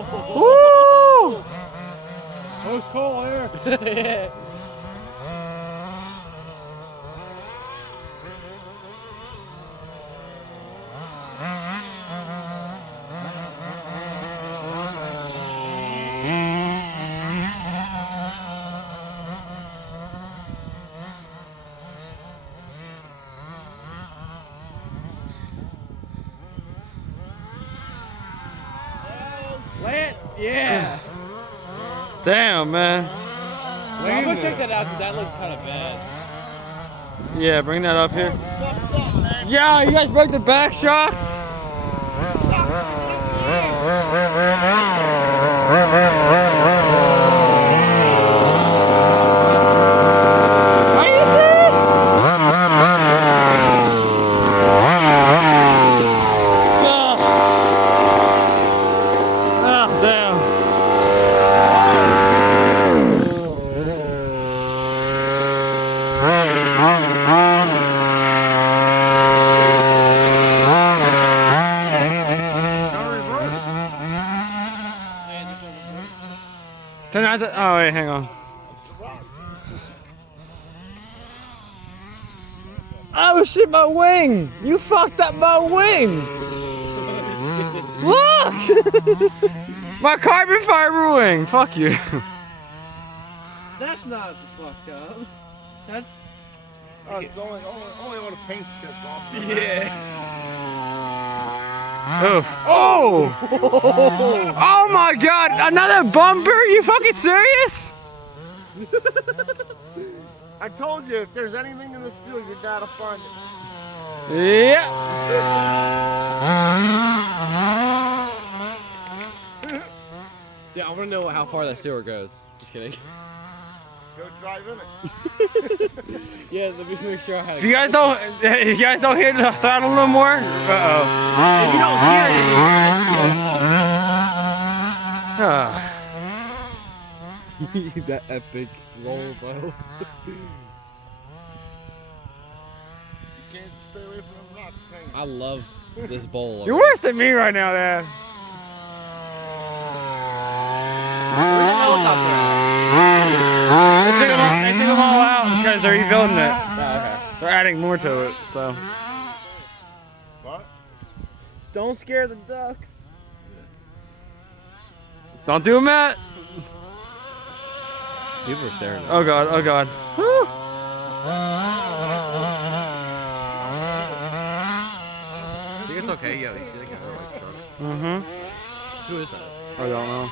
Woo! That was cool here. Yeah. Land? Yeah. Damn, man. I'm gonna check that out because that looks kind of bad. Yeah, bring that up here. Yeah, you guys broke the back shocks? Are you serious? Oh, damn. Can I? Oh wait, hang on. Oh shit, my wing! You fucked up my wing! Look! My carbon fiber wing! Fuck you. That's not fucked up. That's. Oh, it's only when the paint chips off. Yeah. Oof. Oh! Oh my god! Another bumper? You fucking serious? I told you, if there's anything in this field, you gotta find it. Yeah. Yeah, I want to know how far that sewer goes. Just kidding. Go drive in it. Yeah, let me make sure I have. If you guys don't hear the throttle no more, uh-oh. If you don't hear it. That epic roll, bro. You can't stay away from them rocks, can you? I love this bowl. You're worse than me right now, Dad. Where's the helicopter at? They took them all out because they're rebuilding it. Oh, okay. They're adding more to it, so. What? Don't scare the duck. Don't do it, Matt. People are staring. Oh god, oh god. I think it's okay, yo. You see that guy like truck? Mm-hmm. Who is that? I don't know.